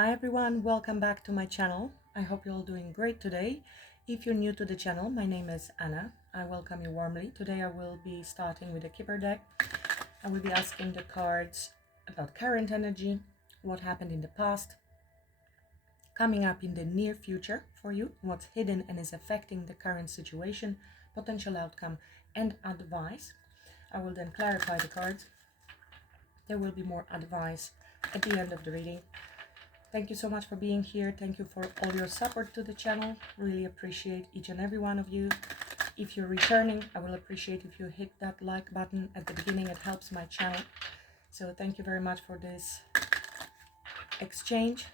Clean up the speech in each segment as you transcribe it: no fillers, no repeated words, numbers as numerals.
Hi everyone, welcome back to my channel. I hope you're all doing great today. If you're new to the channel, my name is Anna. I welcome you warmly. Today I will be starting with a Keeper deck. I will be asking the cards about current energy, what happened in the past, coming up in the near future for you, what's hidden and is affecting the current situation, potential outcome and advice. I will then clarify the cards. There will be more advice at the end of the reading. Thank you so much for being here. Thank you for all your support to the channel. Really appreciate each and every one of you. If you're returning, I will appreciate if you hit that like button at the beginning. It helps my channel. So thank you very much for this exchange.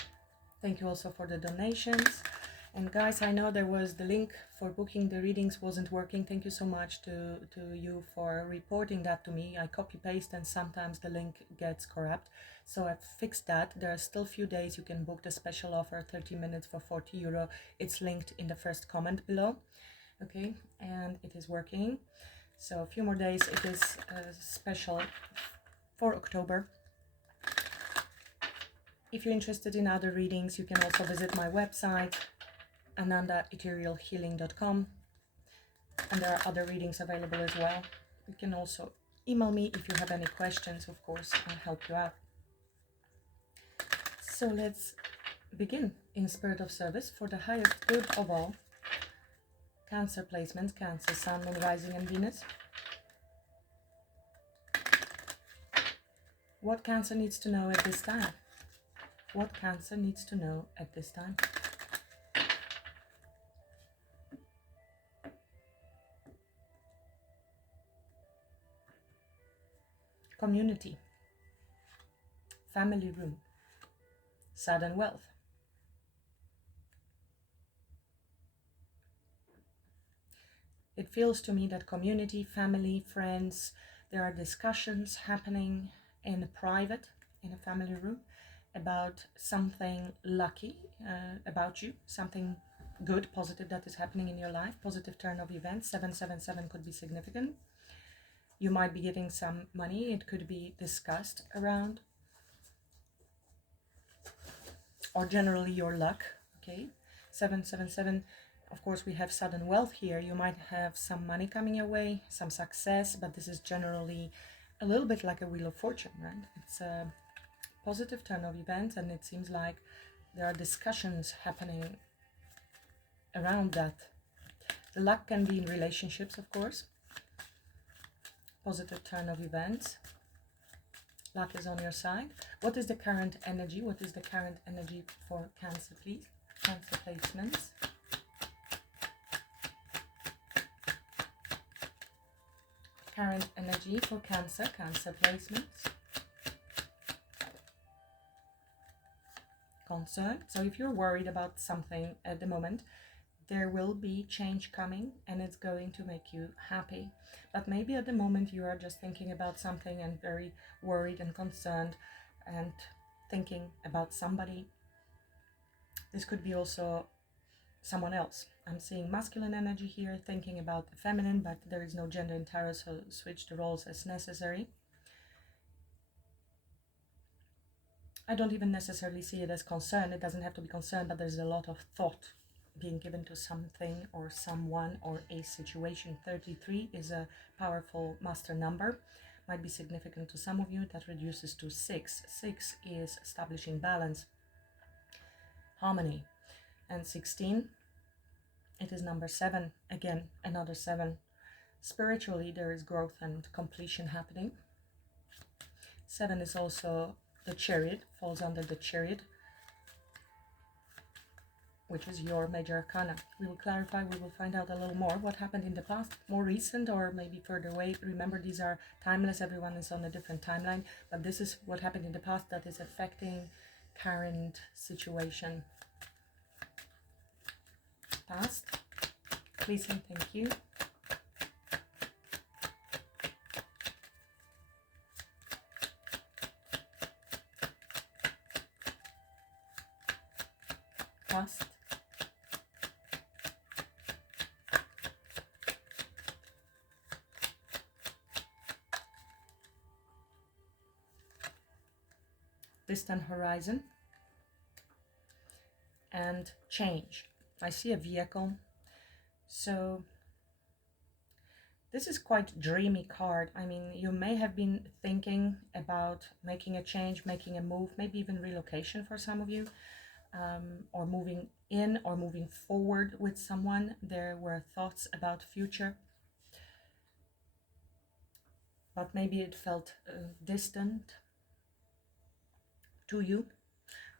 Thank you also for the donations. And guys, I know there was the link for booking the readings wasn't working. Thank you so much to you for reporting that to me. I copy paste and sometimes the link gets corrupt. So I've fixed that. There are still a few days you can book the special offer, 30 minutes for €40. It's linked in the first comment below. Okay, and it is working. So a few more days. It is special for October. If you're interested in other readings, you can also visit my website, anandaetherealhealing.com, and there are other readings available as well. You can also email me if you have any questions. Of course, I'll help you out. So let's begin in spirit of service for the highest good of all. Cancer placements, Cancer, Sun, Moon, Rising and Venus. What Cancer needs to know at this time? What Cancer needs to know at this time? Community, family room, sudden wealth. It feels to me that community, family, friends, there are discussions happening in private, in a family room, about something lucky about you, something good, positive that is happening in your life, positive turn of events. 777 could be significant. You might be getting some money. It could be discussed around, or generally your luck. Okay, 777. Of course, we have sudden wealth here. You might have some money coming your way, some success, but this is generally a little bit like a Wheel of Fortune, right? It's a positive turn of events, and it seems like there are discussions happening around that. The luck can be in relationships, of course. Positive turn of events. Luck is on your side. What is the current energy? What is the current energy for Cancer, please? Cancer placements. Current energy for Cancer, Cancer placements. Concern. So if you're worried about something at the moment, there will be change coming and it's going to make you happy. But maybe at the moment you are just thinking about something and very worried and concerned and thinking about somebody. This could be also someone else. I'm seeing masculine energy here, thinking about the feminine, but there is no gender in tarot, so switch the roles as necessary. I don't even necessarily see it as concern. It doesn't have to be concern, but there's a lot of thought being given to something or someone or a situation. 33 is a powerful master number. Might be significant to some of you. That reduces to 6. 6 is establishing balance, harmony. And 16, it is number 7. Again, another 7. Spiritually, there is growth and completion happening. 7 is also the Chariot, falls under the Chariot, which is your major arcana. We will clarify, we will find out a little more what happened in the past, more recent or maybe further away. Remember, these are timeless, everyone is on a different timeline, but this is what happened in the past that is affecting current situation. Past, please and thank you. Past, distant horizon, and change. I see a vehicle. So this is quite dreamy card. I mean, you may have been thinking about making a change, making a move, maybe even relocation for some of you, or moving in or moving forward with someone. There were thoughts about future, but maybe it felt distant to you.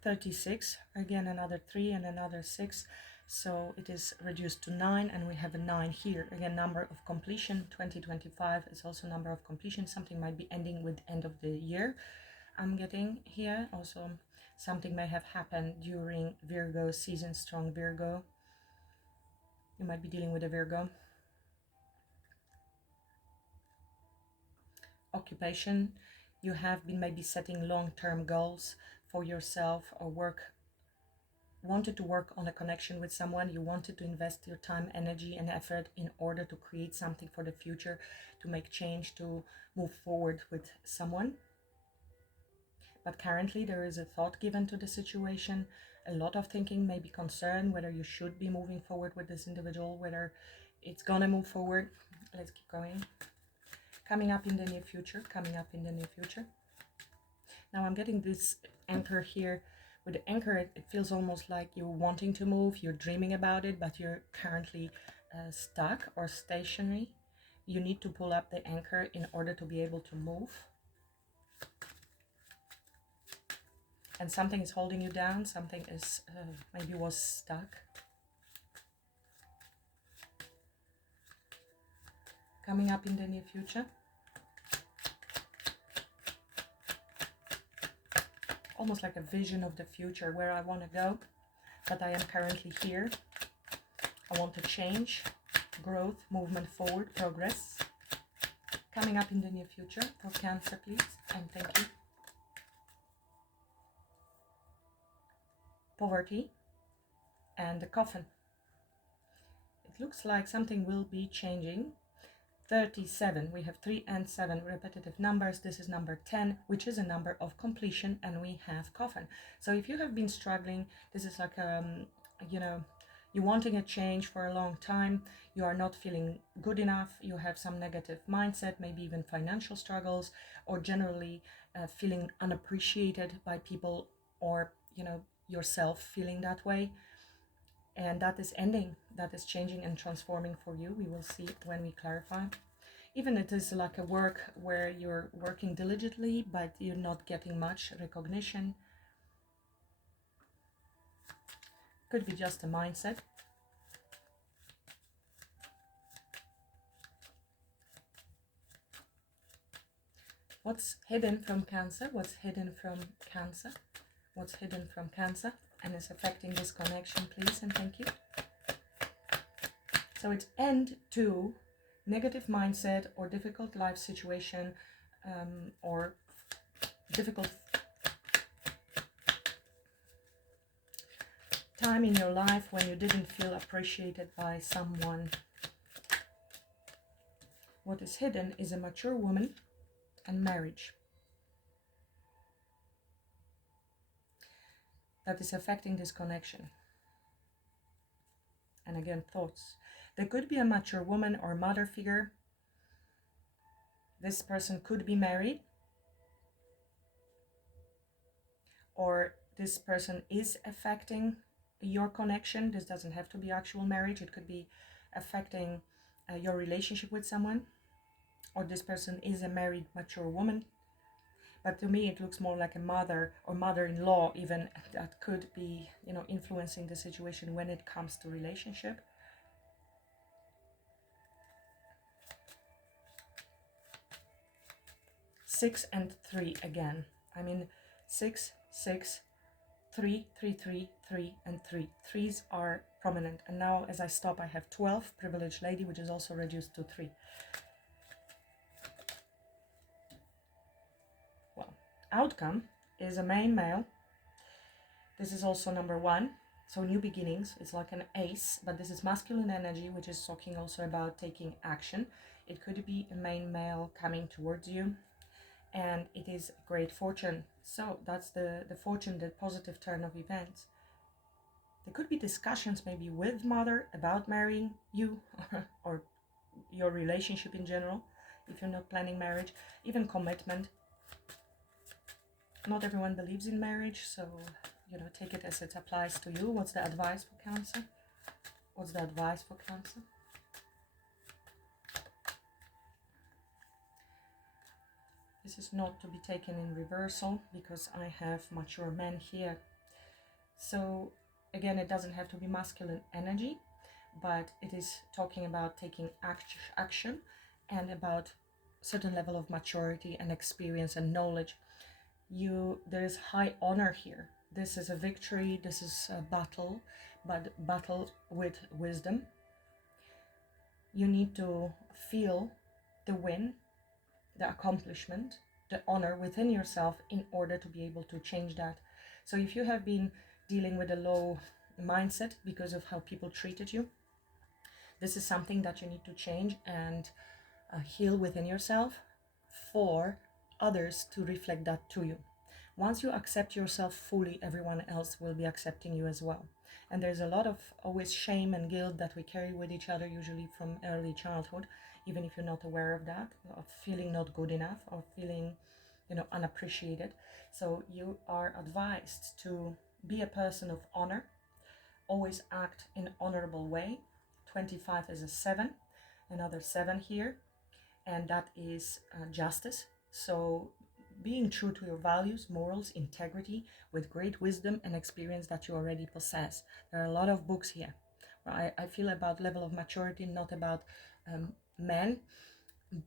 36, again another 3 and another 6, so it is reduced to 9, and we have a 9 here. Again, number of completion. 2025 is also number of completion. Something might be ending with end of the year, I'm getting here. Also something may have happened during Virgo season, strong Virgo. You might be dealing with a Virgo. Occupation, you have been maybe setting long-term goals for yourself, or wanted to work on a connection with someone. You wanted to invest your time, energy and effort in order to create something for the future, to make change, to move forward with someone. But currently there is a thought given to the situation, a lot of thinking, maybe concern whether you should be moving forward with this individual, whether it's gonna move forward. Let's keep going. Coming up in the near future, coming up in the near future. Now I'm getting this anchor here. With the anchor, it feels almost like you're wanting to move, you're dreaming about it, but you're currently stuck or stationary. You need to pull up the anchor in order to be able to move. And something is holding you down, something is maybe was stuck. Coming up in the near future. Almost like a vision of the future, where I want to go, but I am currently here. I want to change, growth, movement forward, progress. Coming up in the near future for Cancer, please, and thank you. Poverty and the coffin. It looks like something will be changing. 37, we have 3 and 7 repetitive numbers. This is number 10, which is a number of completion, and we have coffin. So if you have been struggling, this is like you know, you're wanting a change for a long time, you are not feeling good enough, you have some negative mindset, maybe even financial struggles, or generally feeling unappreciated by people, or yourself feeling that way. And that is ending, that is changing and transforming for you. We will see when we clarify. Even it is like a work where you're working diligently, but you're not getting much recognition. Could be just a mindset. What's hidden from Cancer? What's hidden from Cancer? What's hidden from Cancer and is affecting this connection, please, and thank you. So it's end to negative mindset or difficult life situation, or difficult time in your life when you didn't feel appreciated by someone. What is hidden is a mature woman and marriage. That is affecting this connection. And again, thoughts. There could be a mature woman or mother figure. This person could be married, or this person is affecting your connection. This doesn't have to be actual marriage. It could be affecting your relationship with someone, or this person is a married mature woman. But to me it looks more like a mother or mother-in-law even, that could be influencing the situation when it comes to relationship. Six and 3 again. I mean 6, 6, 3, 3, 3, 3 and 3. Threes are prominent. And now as I stop I have 12, privileged lady, which is also reduced to 3. Well, outcome is a main male. This is also number 1. So new beginnings. It's like an ace, but this is masculine energy, which is talking also about taking action. It could be a main male coming towards you. And it is great fortune. So that's the fortune, the positive turn of events. There could be discussions maybe with mother about marrying you or your relationship in general, if you're not planning marriage, even commitment. Not everyone believes in marriage, so take it as it applies to you. What's the advice for Cancer? What's the advice for Cancer? This is not to be taken in reversal because I have mature men here. So again, it doesn't have to be masculine energy, but it is talking about taking action and about certain level of maturity and experience and knowledge. There is high honor here. This is a victory, this is a battle, but battle with wisdom. You need to feel the win, the accomplishment, the honor within yourself in order to be able to change that. So if you have been dealing with a low mindset because of how people treated you, this is something that you need to change and heal within yourself for others to reflect that to you. Once you accept yourself fully, everyone else will be accepting you as well. And there's a lot of always shame and guilt that we carry with each other, usually from early childhood, even if you're not aware of that, of feeling not good enough or feeling, unappreciated. So you are advised to be a person of honor, always act in an honorable way. 25 is a 7, another 7 here, and that is justice. So being true to your values, morals, integrity, with great wisdom and experience that you already possess. There are a lot of books here. I feel about level of maturity, not about men,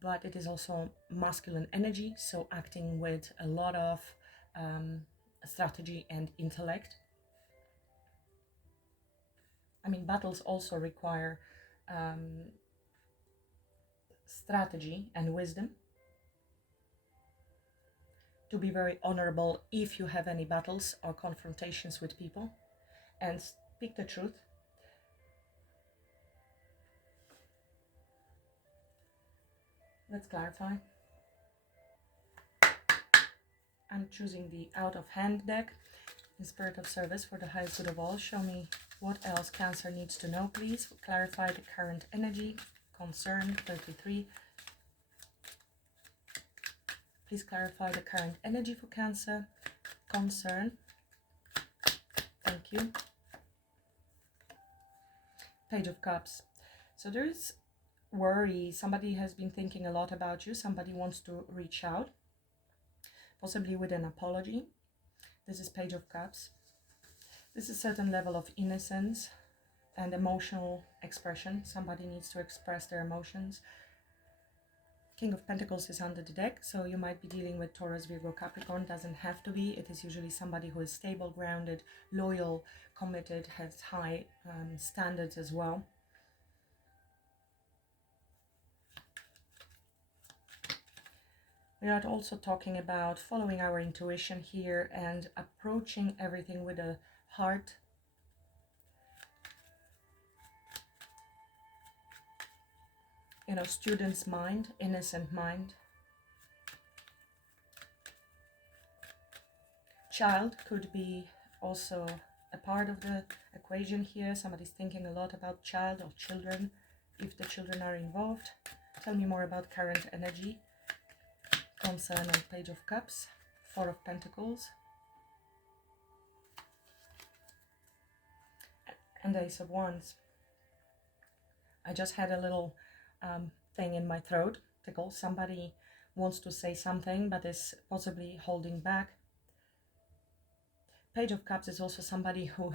but it is also masculine energy, so acting with a lot of strategy and intellect. I mean, battles also require strategy and wisdom. To be very honorable if you have any battles or confrontations with people, and speak the truth. Let's clarify. I'm choosing the out of hand deck. In spirit of service for the highest good of all, show me what else Cancer needs to know, please. Clarify the current energy, concern, 33. Please clarify the current energy for Cancer, concern. Thank you. Page of Cups. So there is worry. Somebody has been thinking a lot about you. Somebody wants to reach out, possibly with an apology. This is Page of Cups. This is a certain level of innocence and emotional expression. Somebody needs to express their emotions. King of Pentacles is under the deck, so you might be dealing with Taurus, Virgo, Capricorn. Doesn't have to be. It is usually somebody who is stable, grounded, loyal, committed, has high standards as well. We are also talking about following our intuition here and approaching everything with a heart. Student's mind, innocent mind. Child could be also a part of the equation here. Somebody's thinking a lot about child or children, if the children are involved. Tell me more about current energy, concern, and Page of Cups, 4 of Pentacles, and Ace of Wands. I just had a little thing in my throat, tickle. Somebody wants to say something but is possibly holding back. Page of Cups is also somebody who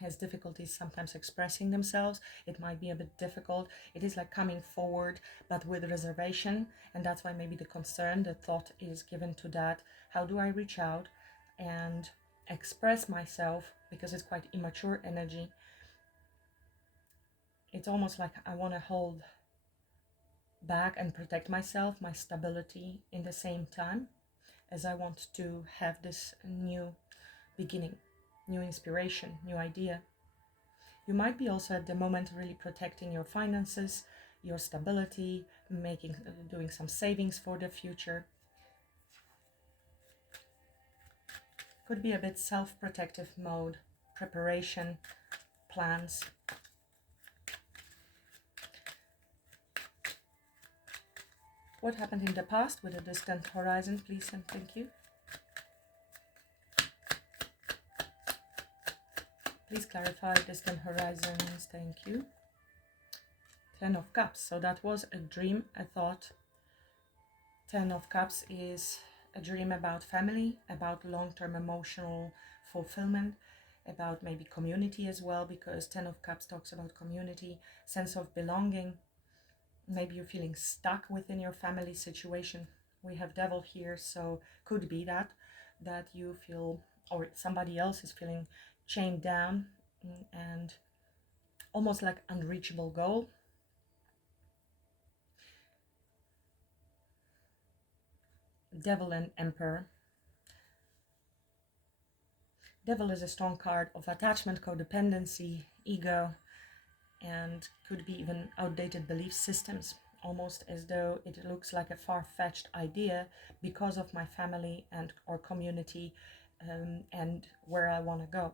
has difficulties sometimes expressing themselves. It might be a bit difficult. It is like coming forward but with reservation, and that's why maybe the concern, the thought is given to that. How do I reach out and express myself, because it's quite immature energy. It's almost like I want to hold back and protect myself, my stability, in the same time as I want to have this new beginning, new inspiration, new idea. You might be also at the moment really protecting your finances, your stability, doing some savings for the future. Could be a bit self-protective mode, preparation plans. What happened in the past with a distant horizon, please and thank you. Please clarify distant horizons, thank you. 10 of Cups, so that was a dream, a thought. 10 of Cups is a dream about family, about long-term emotional fulfillment, about maybe community as well, because 10 of Cups talks about community, sense of belonging. Maybe you're feeling stuck within your family situation. We have Devil here, so could be that you feel, or somebody else is feeling chained down and almost like unreachable goal. Devil and Emperor. Devil is a strong card of attachment, codependency, ego, and could be even outdated belief systems, almost as though it looks like a far-fetched idea because of my family and or community and where I want to go.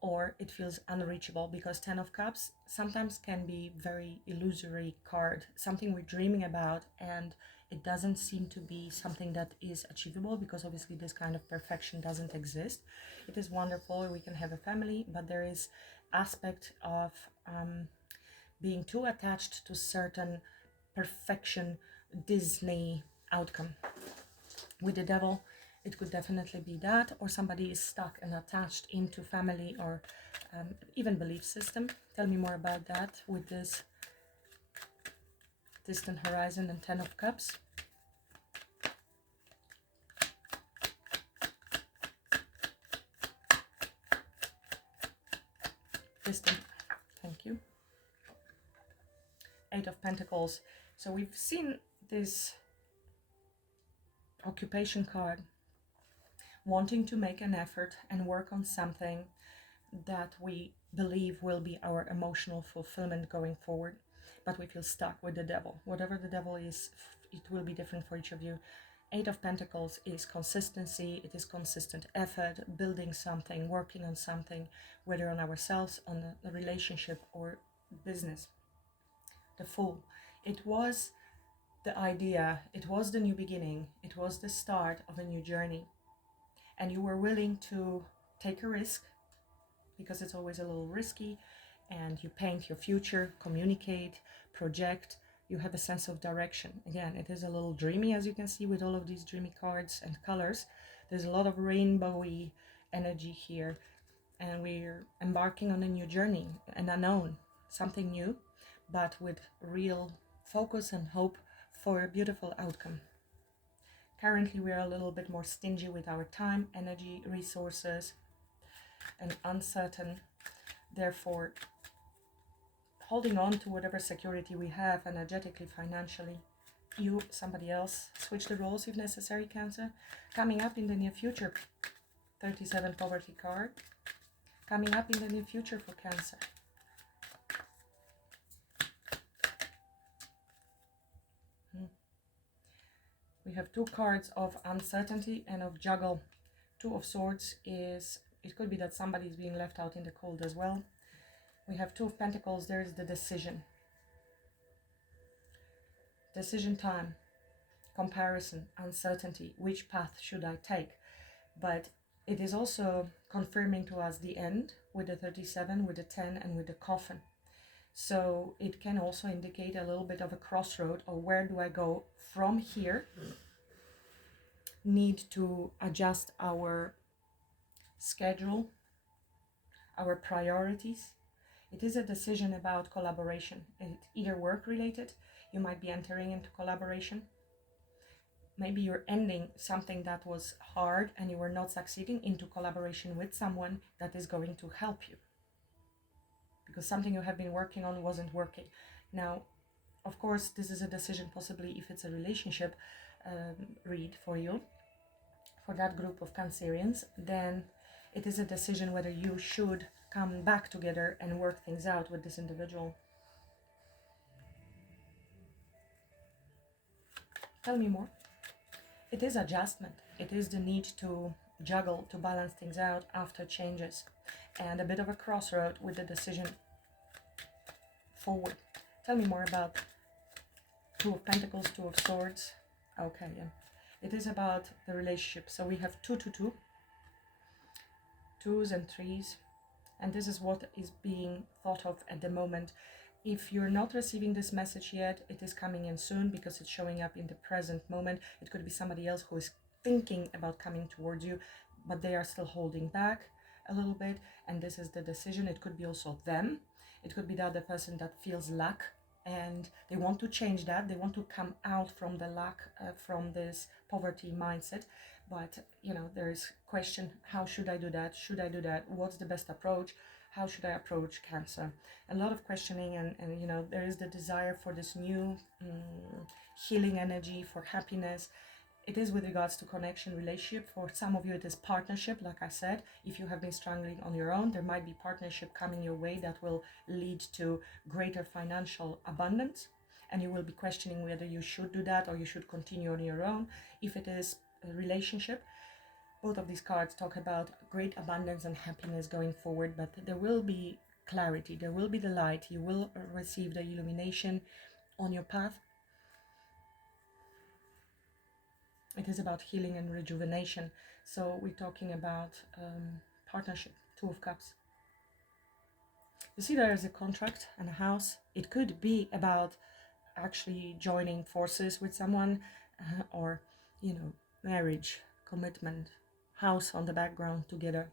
Or it feels unreachable because 10 of Cups sometimes can be very illusory card, something we're dreaming about, and it doesn't seem to be something that is achievable because obviously this kind of perfection doesn't exist. It is wonderful, we can have a family, but there is aspect of being too attached to certain perfection Disney outcome. With the Devil, it could definitely be that, or somebody is stuck and attached into family or even belief system. Tell me more about that with this distant horizon and 10 of Cups. Distant, thank you. 8 of Pentacles. So we've seen this occupation card, wanting to make an effort and work on something that we believe will be our emotional fulfillment going forward, but we feel stuck with the Devil. Whatever the Devil is, it will be different for each of you. 8 of Pentacles is consistency, it is consistent effort, building something, working on something, whether on ourselves, on a relationship or business. The Fool, it was the idea, it was the new beginning, it was the start of a new journey, and you were willing to take a risk because it's always a little risky, and you paint your future, communicate, project, you have a sense of direction. Again, it is a little dreamy, as you can see with all of these dreamy cards and colors. There's a lot of rainbowy energy here, and we're embarking on a new journey, an unknown, something new, but with real focus and hope for a beautiful outcome. Currently, we are a little bit more stingy with our time, energy, resources, and uncertain. Therefore, holding on to whatever security we have energetically, financially. You, somebody else, switch the roles if necessary, Cancer. Coming up in the near future, 37 poverty card. Coming up in the near future for Cancer. We have 2 cards of uncertainty and of juggle. 2 of Swords is, it could be that somebody is being left out in the cold as well. We have 2 of Pentacles, there is the decision. Decision time, comparison, uncertainty, which path should I take? But it is also confirming to us the end with the 37, with the 10, and with the coffin. So it can also indicate a little bit of a crossroad, or where do I go from here? Need to adjust our schedule, our priorities. It is a decision about collaboration. It's either work related, you might be entering into collaboration. Maybe you're ending something that was hard and you were not succeeding into collaboration with someone that is going to help you, because something you have been working on wasn't working. Now, of course, this is a decision, possibly if it's a relationship read for you, for that group of Cancerians, then it is a decision whether you should come back together and work things out with this individual. Tell me more. It is adjustment. It is the need to juggle, to balance things out after changes, and a bit of a crossroad with the decision forward. Tell me more about Two of Pentacles, Two of Swords. Okay, yeah. It is about the relationship. So we have 2 twos and threes, and this is what is being thought of at the moment. If you're not receiving this message yet, it is coming in soon because it's showing up in the present moment. It could be somebody else who is thinking about coming towards you, but they are still holding back a little bit, and this is the decision. It could be also them. It could be the other person that feels lack, and they want to change that. They want to come out from the lack, from this poverty mindset. But, you know, there's question, how should I do that? Should I do that? What's the best approach? How should I approach Cancer? A lot of questioning, and you know, there is the desire for this new healing energy, for happiness. It is with regards to connection, relationship. For some of you, it is partnership. Like I said, if you have been struggling on your own, there might be partnership coming your way that will lead to greater financial abundance. And you will be questioning whether you should do that or you should continue on your own. If it is a relationship, both of these cards talk about great abundance and happiness going forward, but there will be clarity, there will be the light, you will receive the illumination on your path. It is about healing and rejuvenation. So we're talking about partnership, Two of Cups. You see, there is a contract and a house. It could be about actually joining forces with someone, or, you know, marriage, commitment, house on the background together.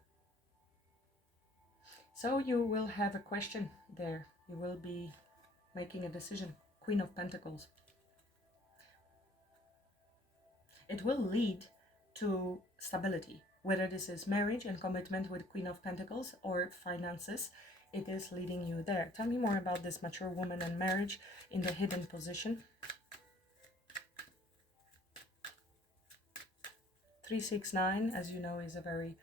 So you will have a question there. You will be making a decision. Queen of Pentacles. It will lead to stability, whether this is marriage and commitment with Queen of Pentacles or finances. It is leading you there. Tell me more about this mature woman and marriage in the hidden position. 369, as you know, is a very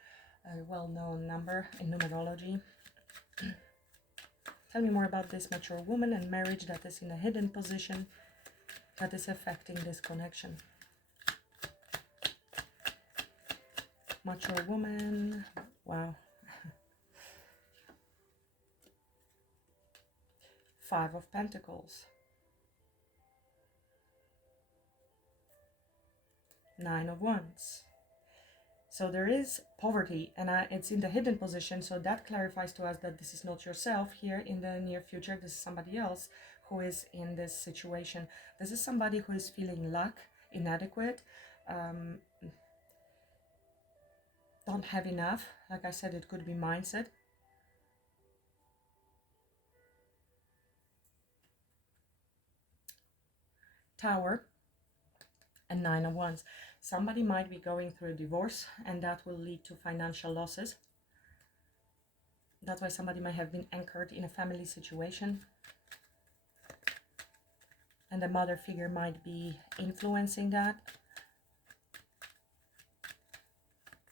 well-known number in numerology. Tell me more about this mature woman and marriage that is in a hidden position that is affecting this connection. Mature woman, wow. 5 of Pentacles. 9 of Wands. So there is poverty, and it's in the hidden position, so that clarifies to us that this is not yourself here in the near future. This is somebody else who is in this situation. This is somebody who is feeling lack, inadequate, don't have enough. Like I said, it could be mindset. Tower and 9 of Wands. Somebody might be going through a divorce, and that will lead to financial losses. That's why somebody might have been anchored in a family situation, and the mother figure might be influencing that.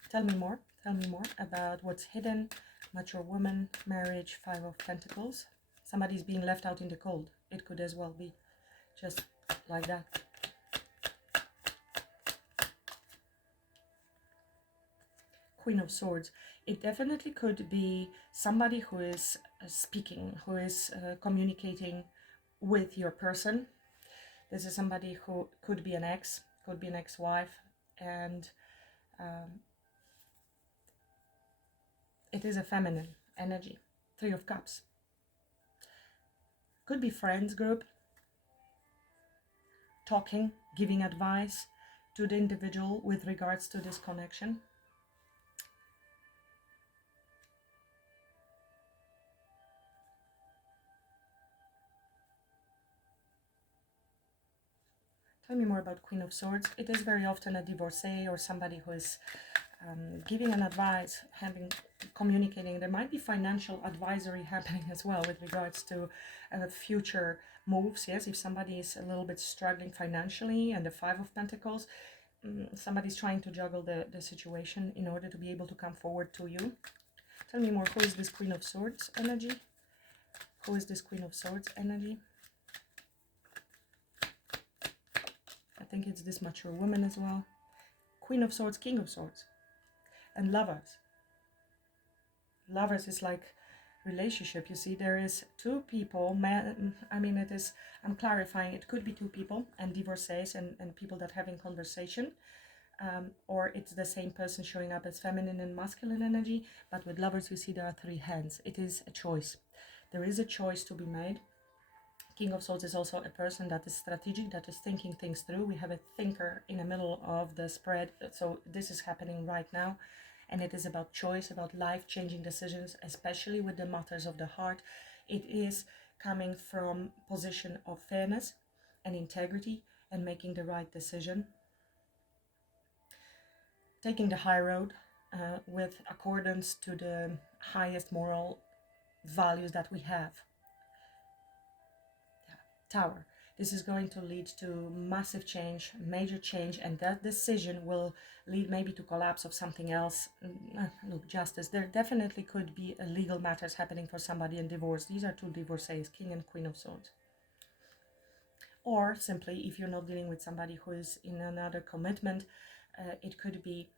Tell me more about what's hidden. Mature woman, marriage, 5 of Pentacles. Somebody's being left out in the cold. It could as well be just like that. Queen of Swords. It definitely could be somebody who is speaking, who is communicating with your person. This is somebody who could be an ex, could be an ex-wife, and it is a feminine energy. 3 of Cups. Could be friends group, talking, giving advice to the individual with regards to this connection. Tell me more about Queen of Swords. It is very often a divorcee or somebody who is giving an advice, communicating. There might be financial advisory happening as well with regards to future moves. Yes, if somebody is a little bit struggling financially, and the 5 of Pentacles, somebody's trying to juggle the situation in order to be able to come forward to you. Tell me more. Who is this Queen of Swords energy? Who is this Queen of Swords energy? I think it's this mature woman as well. Queen of Swords, King of Swords. And Lovers. Lovers is like relationship. You see, there is two people, I'm clarifying, it could be two people and divorcees and people that having conversation. Or it's the same person showing up as feminine and masculine energy. But with Lovers, you see there are three hands. It is a choice. There is a choice to be made. King of Swords is also a person that is strategic, that is thinking things through. We have a thinker in the middle of the spread. So this is happening right now. And it is about choice, about life-changing decisions, especially with the matters of the heart. It is coming from position of fairness and integrity and making the right decision. Taking the high road with accordance to the highest moral values that we have. Tower. This is going to lead to massive change, major change, and that decision will lead maybe to collapse of something else. Look, justice. There definitely could be a legal matters happening for somebody in divorce. These are two divorcees, King and Queen of Swords. Or simply, if you're not dealing with somebody who is in another commitment, it could be,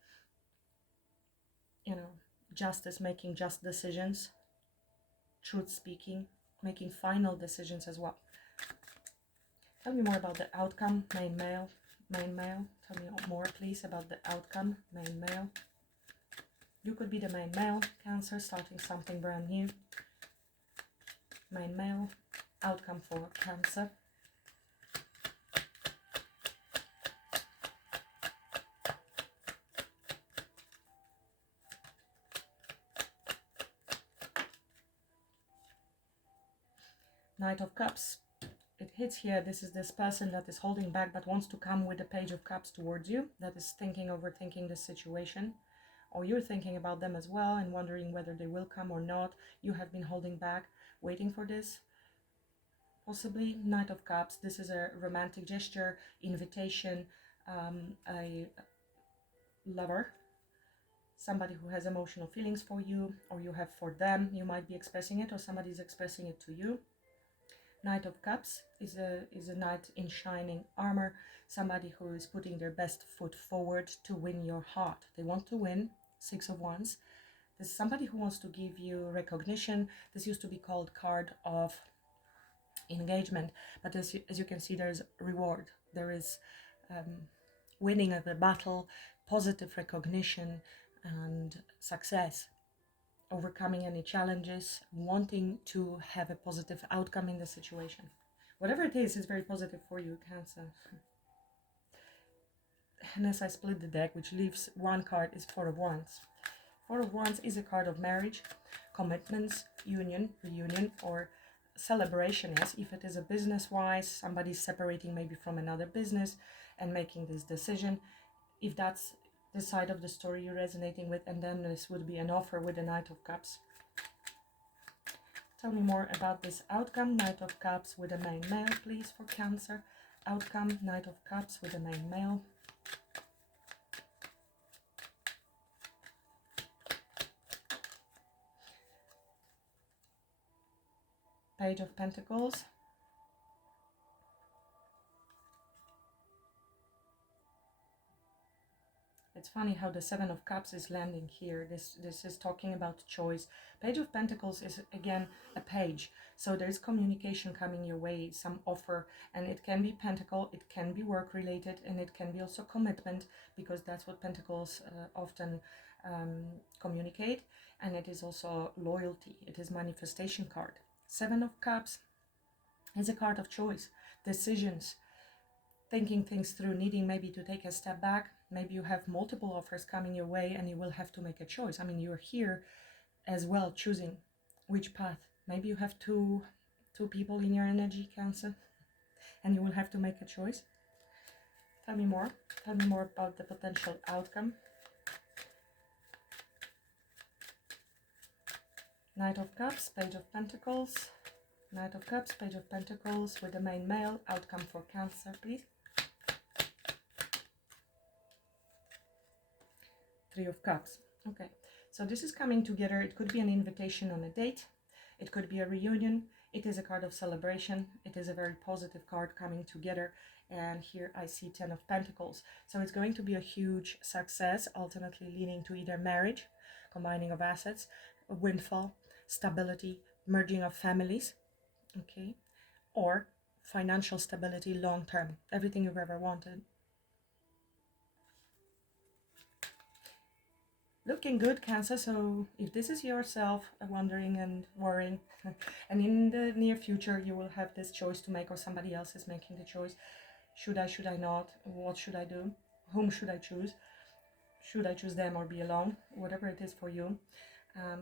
justice, making just decisions, truth speaking, making final decisions as well. Tell me more about the outcome, main male. Tell me more, please, about the outcome, main male. You could be the main male, Cancer, starting something brand new. Main male, outcome for Cancer. Knight of Cups. It hits here. This is this person that is holding back but wants to come with the Page of Cups towards you, that is overthinking the situation, or you're thinking about them as well and wondering whether they will come or not. You have been holding back, waiting for this. Possibly Knight of Cups. This is a romantic gesture, invitation, a lover, somebody who has emotional feelings for you, or you have for them. You might be expressing it, or somebody is expressing it to you. Knight of Cups is a knight in shining armor, somebody who is putting their best foot forward to win your heart. They want to win. Six of Wands. This is somebody who wants to give you recognition. This used to be called card of engagement, but as you can see, there's reward. There is winning of the battle, positive recognition and success. Overcoming any challenges, wanting to have a positive outcome in the situation. Whatever it is very positive for you, Cancer. And as I split the deck, which leaves one card, is Four of Wands. Four of Wands is a card of marriage, commitments, union, reunion, or celebration. Yes, if it is a business-wise, somebody's separating maybe from another business and making this decision. If that's the side of the story you're resonating with, and then this would be an offer with the Knight of Cups. Tell me more about this outcome, Knight of Cups with a main male, please, for Cancer. Outcome, Knight of Cups with a main male. Page of Pentacles. It's funny how the Seven of Cups is landing here. This is talking about choice. Page of Pentacles is again a page. So there's communication coming your way, some offer, and it can be pentacle, it can be work related, and it can be also commitment, because that's what Pentacles often communicate. And it is also loyalty. It is manifestation card. Seven of Cups is a card of choice, decisions, thinking things through, needing maybe to take a step back. Maybe you have multiple offers coming your way and you will have to make a choice. I mean, you're here as well, choosing which path. Maybe you have two people in your energy, Cancer, and you will have to make a choice. Tell me more. Tell me more about the potential outcome. Knight of Cups, Page of Pentacles. Knight of Cups, Page of Pentacles with the main male. Outcome for Cancer, please. Three of Cups. Okay, so this is coming together. It could be an invitation on a date. It could be a reunion. It is a card of celebration. It is a very positive card coming together. and here I see 10 of Pentacles. So it's going to be a huge success, ultimately leading to either marriage, combining of assets, a windfall, stability, merging of families, okay, or financial stability long term, everything you've ever wanted. Looking good, Cancer. So if this is yourself wondering and worrying, and in the near future you will have this choice to make, or somebody else is making the choice, should I not, what should I do, whom should I choose them or be alone, whatever it is for you.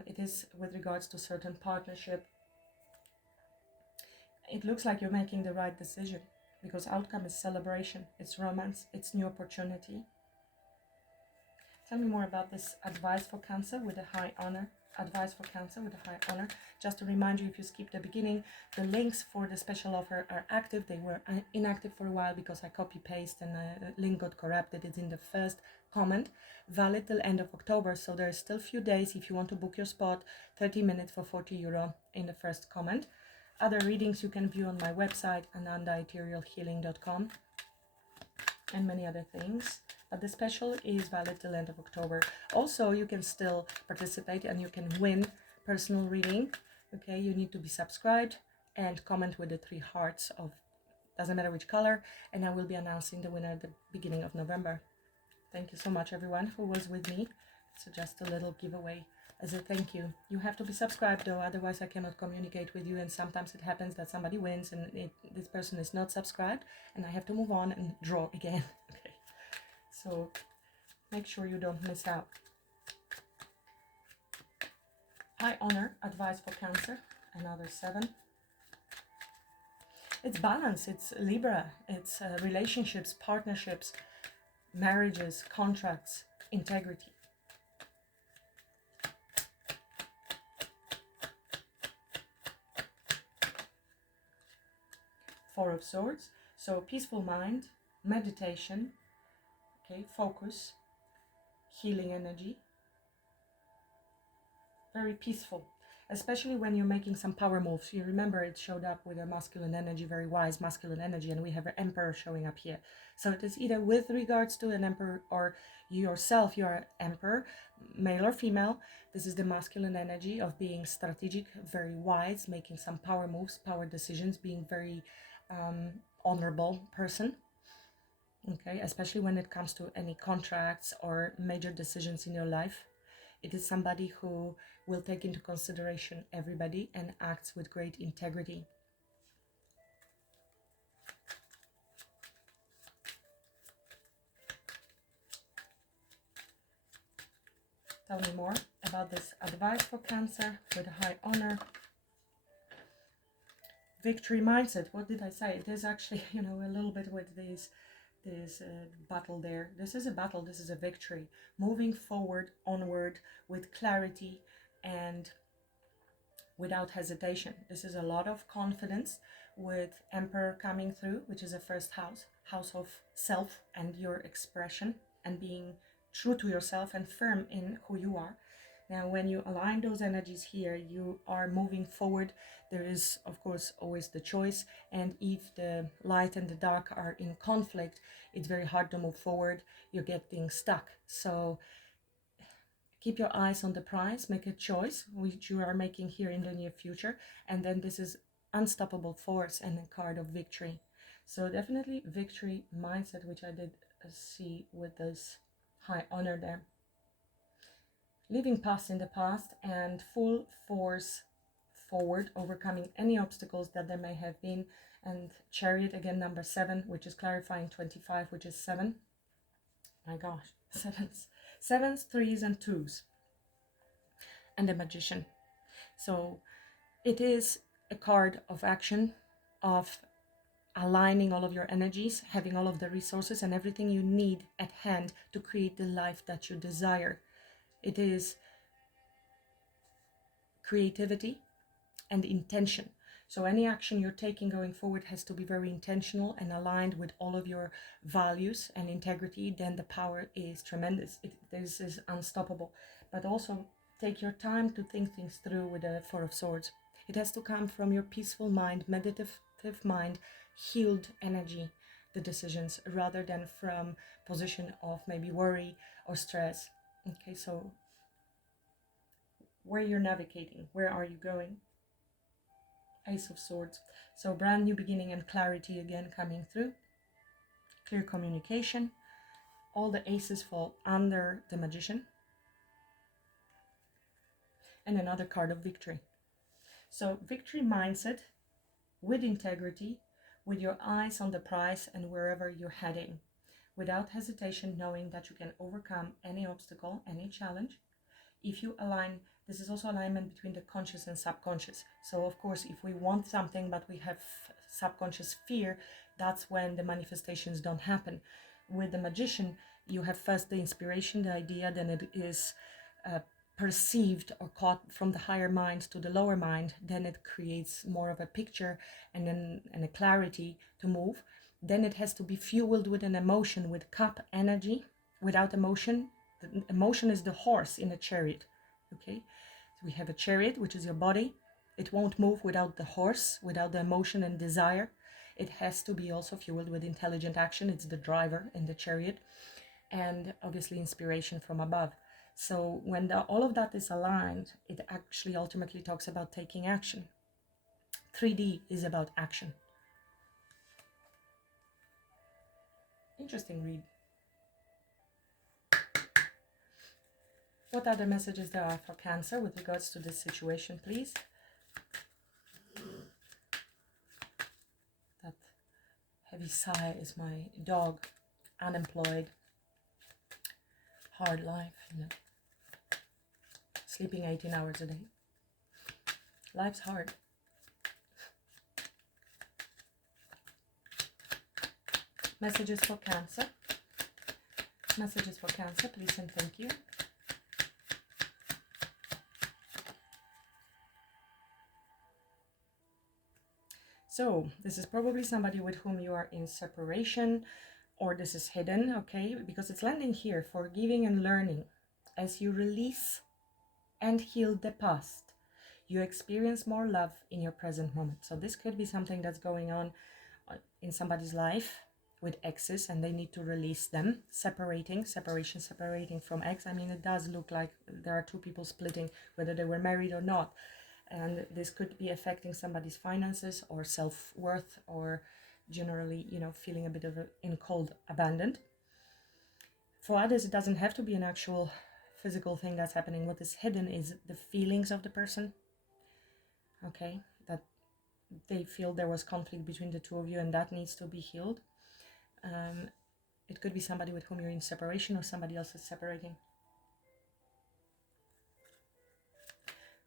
It is with regards to certain partnership. It looks like you're making the right decision, because outcome is celebration, it's romance, it's new opportunity. Tell me more about this advice for Cancer with a high honor. Advice for Cancer with a high honor. Just to remind you, if you skipped the beginning, the links for the special offer are active. They were inactive for a while because I copy-paste and the link got corrupted. It's in the first comment. Valid till end of October, so there's still a few days if you want to book your spot. 30 minutes for €40 in the first comment. Other readings you can view on my website, anandaetherealhealing.com, and many other things. But the special is valid till end of October. Also, you can still participate and you can win personal reading. Okay, you need to be subscribed and comment with the 3 hearts of, doesn't matter which color, and I will be announcing the winner at the beginning of November. Thank you so much, everyone who was with me. So just a little giveaway as a thank you. You have to be subscribed though, otherwise I cannot communicate with you, and sometimes it happens that somebody wins and this person is not subscribed and I have to move on and draw again. Okay. So make sure you don't miss out. High honor, advice for Cancer, another 7. It's balance, it's Libra, it's relationships, partnerships, marriages, contracts, integrity. Four of Swords, so peaceful mind, meditation, okay, focus, healing energy, very peaceful, especially when you're making some power moves. You remember it showed up with a masculine energy, very wise masculine energy, and we have an Emperor showing up here. So it is either with regards to an Emperor or you yourself, you're an Emperor, male or female. This is the masculine energy of being strategic, very wise, making some power moves, power decisions, being very honorable person. Okay, especially when it comes to any contracts or major decisions in your life. It is somebody who will take into consideration everybody and acts with great integrity. Tell me more about this advice for Cancer with a high honor. Victory mindset. What did I say? It is actually, a little bit with this battle there. This is a battle. This is a victory. Moving forward, onward, with clarity and without hesitation. This is a lot of confidence with Emperor coming through, which is a first house, house of self and your expression and being true to yourself and firm in who you are. Now, when you align those energies here, you are moving forward. There is, of course, always the choice. And if the light and the dark are in conflict, it's very hard to move forward. You're getting stuck. So keep your eyes on the prize, make a choice, which you are making here in the near future. And then this is unstoppable force and a card of victory. So definitely victory mindset, which I did see with this high honor there. Leaving past in the past and full force forward, overcoming any obstacles that there may have been. And Chariot, again, number 7, which is clarifying 25, which is 7. My gosh, sevens, 3s, and 2s. And the Magician. So it is a card of action, of aligning all of your energies, having all of the resources and everything you need at hand to create the life that you desire. It is creativity and intention. So any action you're taking going forward has to be very intentional and aligned with all of your values and integrity. Then the power is tremendous. This is unstoppable. But also take your time to think things through with the 4 of Swords. It has to come from your peaceful mind, meditative mind, healed energy. the decisions rather than from position of maybe worry or stress. Okay, so where you're navigating, where are you going? Ace of Swords. So brand new beginning and clarity again coming through. Clear communication. All the aces fall under the Magician. And another card of victory. So victory mindset with integrity, with your eyes on the prize and wherever you're heading, without hesitation, knowing that you can overcome any obstacle, any challenge. If you align, this is also alignment between the conscious and subconscious. So of course, if we want something but we have subconscious fear, that's when the manifestations don't happen. With the Magician, you have first the inspiration, the idea, then it is perceived or caught from the higher mind to the lower mind, then it creates more of a picture and then a clarity to move. Then it has to be fueled with an emotion, with cup energy. Without emotion, the emotion is the horse in a chariot. Okay, so we have a chariot, which is your body. It won't move without the horse, without the emotion and desire. It has to be also fueled with intelligent action. It's the driver in the chariot, and obviously inspiration from above. So when all of that is aligned, it actually ultimately talks about taking action. 3D is about action. Interesting read. What other messages there are for Cancer with regards to this situation, please? That heavy sigh is my dog, unemployed, hard life, you know, sleeping 18 hours a day. Life's hard. Messages for Cancer. Messages for Cancer, please and thank you. So this is probably somebody with whom you are in separation, or this is hidden, okay? Because it's landing here, forgiving and learning. As you release and heal the past, you experience more love in your present moment. So this could be something that's going on in somebody's life with exes, and they need to release them, separating from ex. I mean, it does look like there are two people splitting, whether they were married or not. And this could be affecting somebody's finances or self-worth, or generally, you know, feeling a bit of in cold, abandoned. For others, it doesn't have to be an actual physical thing that's happening. What is hidden is the feelings of the person. Okay, that they feel there was conflict between the two of you, and that needs to be healed. It could be somebody with whom you're in separation, or somebody else is separating.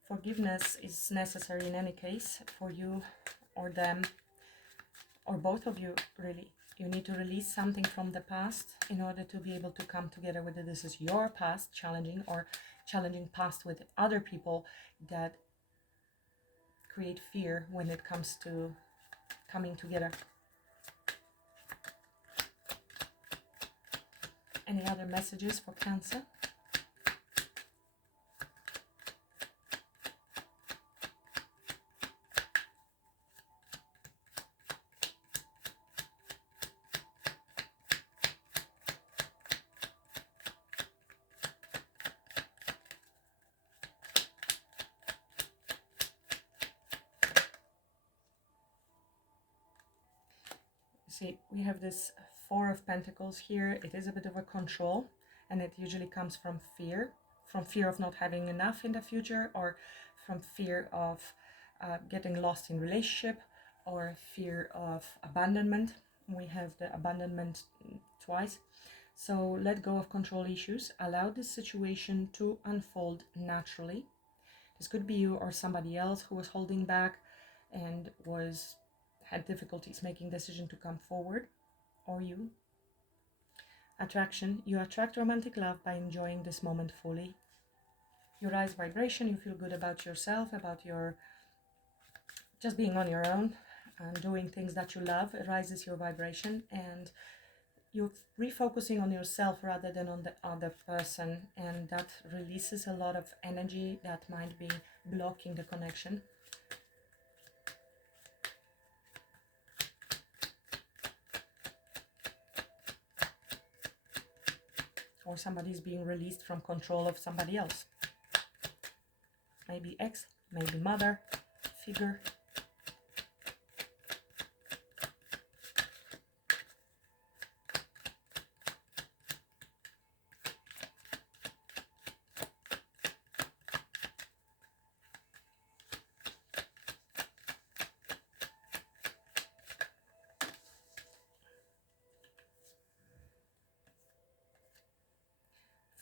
Forgiveness is necessary in any case for you or them, or both of you, really. You need to release something from the past in order to be able to come together, whether this is your past challenging or challenging past with other people that create fear when it comes to coming together. Any other messages for Cancer? See, we have this Four of Pentacles here. It is a bit of a control, and it usually comes from fear of not having enough in the future, or from fear of getting lost in relationship, or fear of abandonment. We have the abandonment twice. So let go of control issues. Allow this situation to unfold naturally. This could be you or somebody else who was holding back and had difficulties making decision to come forward, or you. Attraction. You attract romantic love by enjoying this moment fully. You rise vibration, you feel good about yourself, about your just being on your own and doing things that you love. It rises your vibration, and you're refocusing on yourself rather than on the other person, and that releases a lot of energy that might be blocking the connection. or somebody's being released from control of somebody else. Maybe ex, maybe mother figure.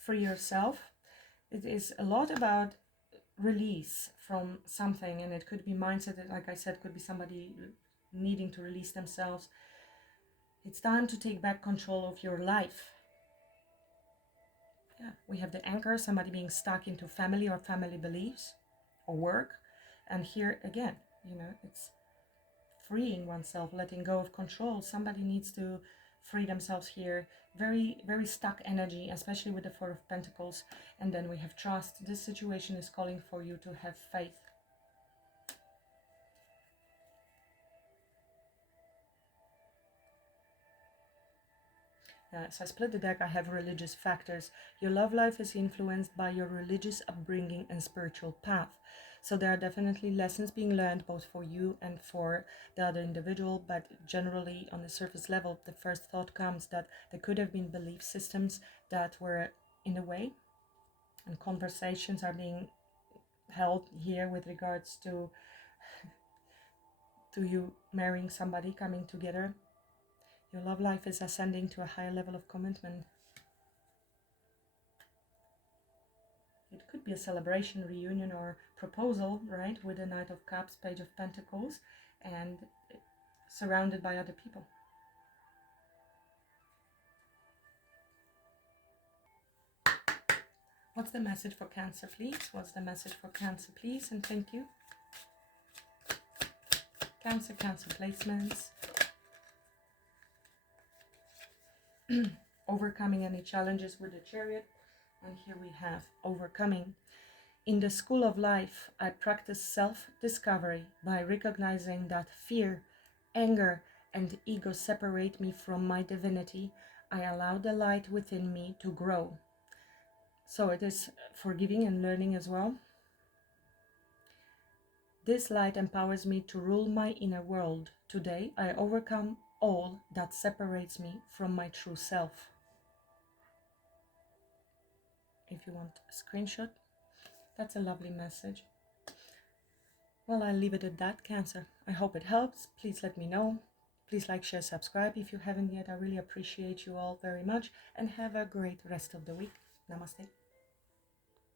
Free yourself. It is a lot about release from something, and it could be mindset, like I said, could be somebody needing to release themselves. It's time to take back control of your life. Yeah, we have the anchor, somebody being stuck into family or family beliefs or work. And here again, it's freeing oneself, letting go of control. Somebody needs to free themselves here. Very, very stuck energy, especially with the Four of Pentacles. And then we have trust. This situation is calling for you to have faith. So I split the deck. I have religious factors. Your love life is influenced by your religious upbringing and spiritual path. So there are definitely lessons being learned both for you and for the other individual, but generally on the surface level, the first thought comes that there could have been belief systems that were in the way, and conversations are being held here with regards to you marrying somebody, coming together. Your love life is ascending to a higher level of commitment. It could be a celebration, reunion, or proposal, right? With the Knight of Cups, Page of Pentacles, and surrounded by other people. What's the message for Cancer, please? What's the message for Cancer, please? And thank you. Cancer, Cancer placements. Overcoming any challenges with the Chariot. And here we have overcoming. In the school of life, I practice self-discovery by recognizing that fear, anger, and ego separate me from my divinity. I allow the light within me to grow. So it is forgiving and learning as well. This light empowers me to rule my inner world. Today, I overcome all that separates me from my true self. If you want a screenshot, that's a lovely message. Well, I'll leave it at that, Cancer. I hope it helps. Please let me know. Please like, share, subscribe if you haven't yet. I really appreciate you all very much, and have a great rest of the week. Namaste.